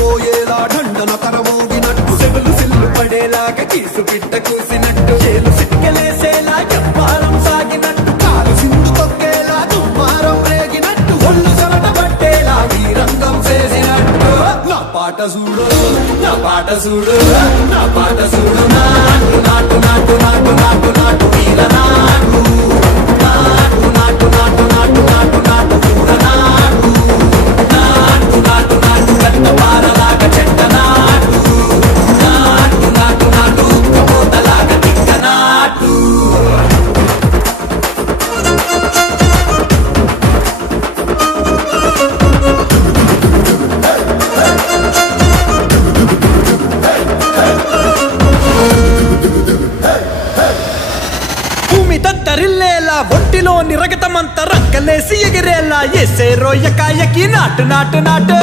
పోయేలా ఢండన కరమోగినట్టు సెవులు సిల్లు పడేలాగా కీసు బిడ్డ కూసినట్టు చేలు సిక్కలేసేలా చెప్పారం సాగినట్టు కాలు సింధు తొక్కేలా దుమ్మారం రేగినట్టు ఒళ్ళు చెమట పట్టేలా ఈ రంగం చేసినట్టు నా పాట చూడు నా పాట చూడు నా పాట చూడు నాటు నాటు నాటు నాటు నాటు నాటు వీర నాటు నాటు నాటు నాటు నాటు నాటు నాటు చూడ నాటు నాటు నాటు నాటు కన్న పారలాగా చెట్ట నాటు నాటు నాటు నాటు కబోతలాగా తిక్క నాటు తత్తరిల్లేలా ఒంటిలోని రగతమంతా రక్కలేసి ఎగిరేలా ఎసే రోయ్యకాయకి నాటు నాటు నాటు